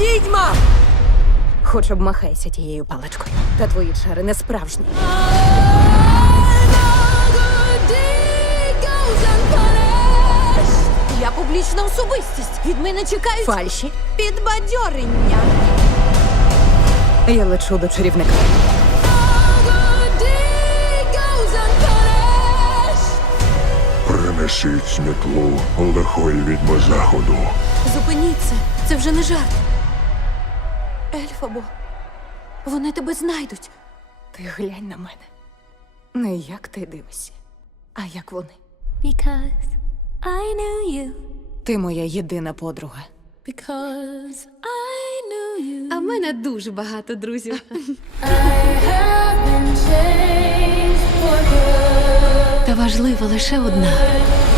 Відьма. Хоч обмахайся тією паличкою. Та твої чари не справжні. A Я публічна особистість від мене чекають фальші підбадьорення. Я лечу до чарівника. Принесіть смітлу лихої відьми заходу. Зупиніться. Це вже не жарт. Ельфа бо, вони тебе знайдуть. Ти глянь на мене. Не як ти дивишся, а як вони? Because I knew you. Ти моя єдина подруга. Because I knew you. А в мене дуже багато друзів. I have been for Та важлива лише одна.